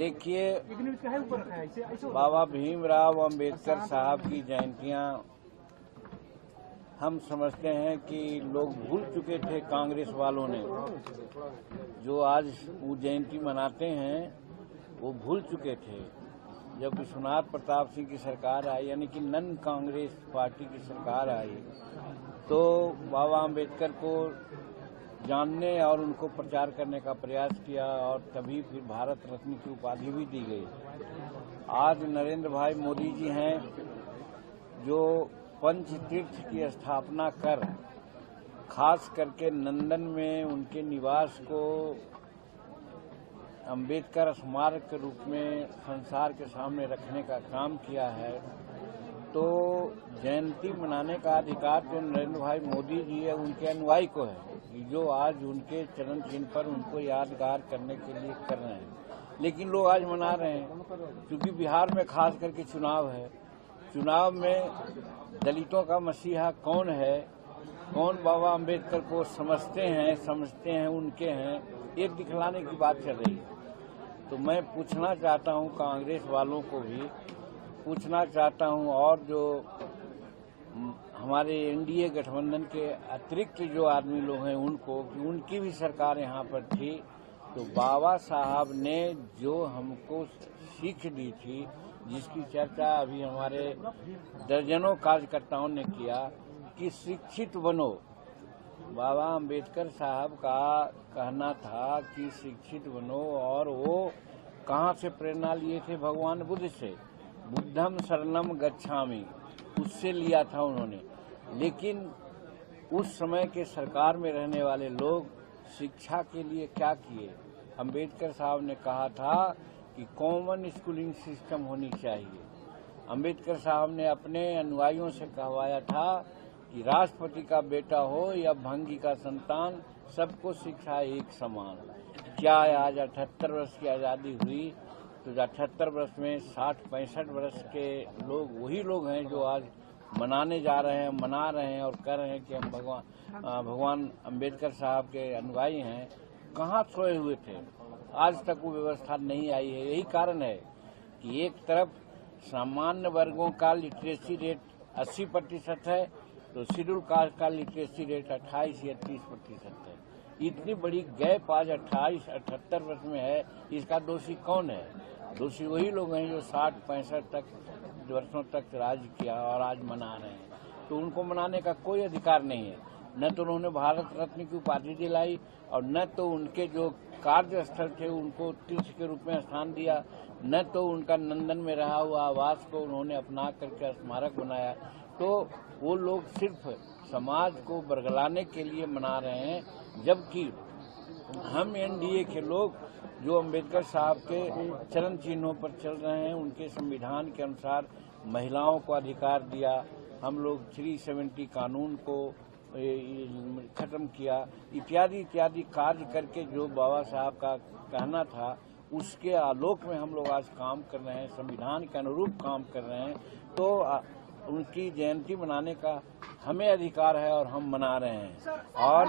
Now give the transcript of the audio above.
देखिए, बाबा भीमराव अंबेडकर साहब की जयंतियां हम समझते हैं कि लोग भूल चुके थे। कांग्रेस वालों ने जो आज वो जयंती मनाते हैं वो भूल चुके थे। जब विश्वनाथ प्रताप सिंह की सरकार आई, यानी कि नन कांग्रेस पार्टी की सरकार आई, तो बाबा अंबेडकर को जानने और उनको प्रचार करने का प्रयास किया और तभी फिर भारत रत्न की उपाधि भी दी गई। आज नरेंद्र भाई मोदी जी हैं जो पंचतीर्थ की स्थापना कर खास करके नंदन में उनके निवास को अंबेडकर स्मारक के रूप में संसार के सामने रखने का काम किया है। तो जयंती मनाने का अधिकार तो नरेंद्र भाई मोदी जी है, उनके अनुयायी को है, जो आज उनके चरण चिन्ह पर उनको यादगार करने के लिए कर रहे हैं। लेकिन लोग आज मना रहे हैं क्योंकि बिहार में खास करके चुनाव है। चुनाव में दलितों का मसीहा कौन है, कौन बाबा अंबेडकर को समझते हैं उनके हैं, ये दिखलाने की बात चल रही है। तो मैं पूछना चाहता हूं, कांग्रेस वालों को भी पूछना चाहता हूं और जो हमारे एनडीए गठबंधन के अतिरिक्त जो आदमी लोग हैं उनको, कि उनकी भी सरकार यहाँ पर थी, तो बाबा साहब ने जो हमको सीख दी थी, जिसकी चर्चा अभी हमारे दर्जनों कार्यकर्ताओं ने किया कि शिक्षित बनो। बाबा अंबेडकर साहब का कहना था कि शिक्षित बनो, और वो कहाँ से प्रेरणा लिए थे? भगवान बुद्ध से। बुद्धम शरणम गच्छामि, उससे लिया था उन्होंने। लेकिन उस समय के सरकार में रहने वाले लोग शिक्षा के लिए क्या किए? अंबेडकर साहब ने कहा था कि कॉमन स्कूलिंग सिस्टम होनी चाहिए। अंबेडकर साहब ने अपने अनुयायियों से कहवाया था कि राष्ट्रपति का बेटा हो या भंगी का संतान, सबको शिक्षा एक समान। क्या आज 78 वर्ष की आज़ादी हुई तो 78 वर्ष में 60-65 वर्ष के लोग वही लोग हैं जो आज मनाने जा रहे हैं, मना रहे हैं और कह रहे हैं कि हम भगवान अंबेडकर साहब के अनुयायी हैं। कहाँ सोए हुए थे? आज तक वो व्यवस्था नहीं आई है। यही कारण है कि एक तरफ सामान्य वर्गों का लिटरेसी रेट 80% है, तो शेड्यूल कास्ट का लिटरेसी रेट 28 या 30% है। इतनी बड़ी गैप आज 28-78 वर्ष में है। इसका दोषी कौन है? दोषी वही लोग हैं जो 60-65 वर्षों तक राज किया और आज मना रहे हैं। तो उनको मनाने का कोई अधिकार नहीं है। न तो उन्होंने भारत रत्न की उपाधि दिलाई और न तो उनके जो कार्यस्थल थे उनको तीर्थ के रूप में स्थान दिया, न तो उनका नंदन में रहा हुआ आवास को उन्होंने अपना करके स्मारक बनाया। तो वो लोग सिर्फ समाज को बरगलाने के लिए मना रहे हैं, जबकि हम एनडीए के लोग जो अंबेडकर साहब के चरण चिन्हों पर चल रहे हैं, उनके संविधान के अनुसार महिलाओं को अधिकार दिया, हम लोग 370 कानून को खत्म किया, इत्यादि इत्यादि कार्य करके जो बाबा साहब का कहना था उसके आलोक में हम लोग आज काम कर रहे हैं, संविधान के अनुरूप काम कर रहे हैं। तो उनकी जयंती मनाने का हमें अधिकार है और हम मना रहे हैं। और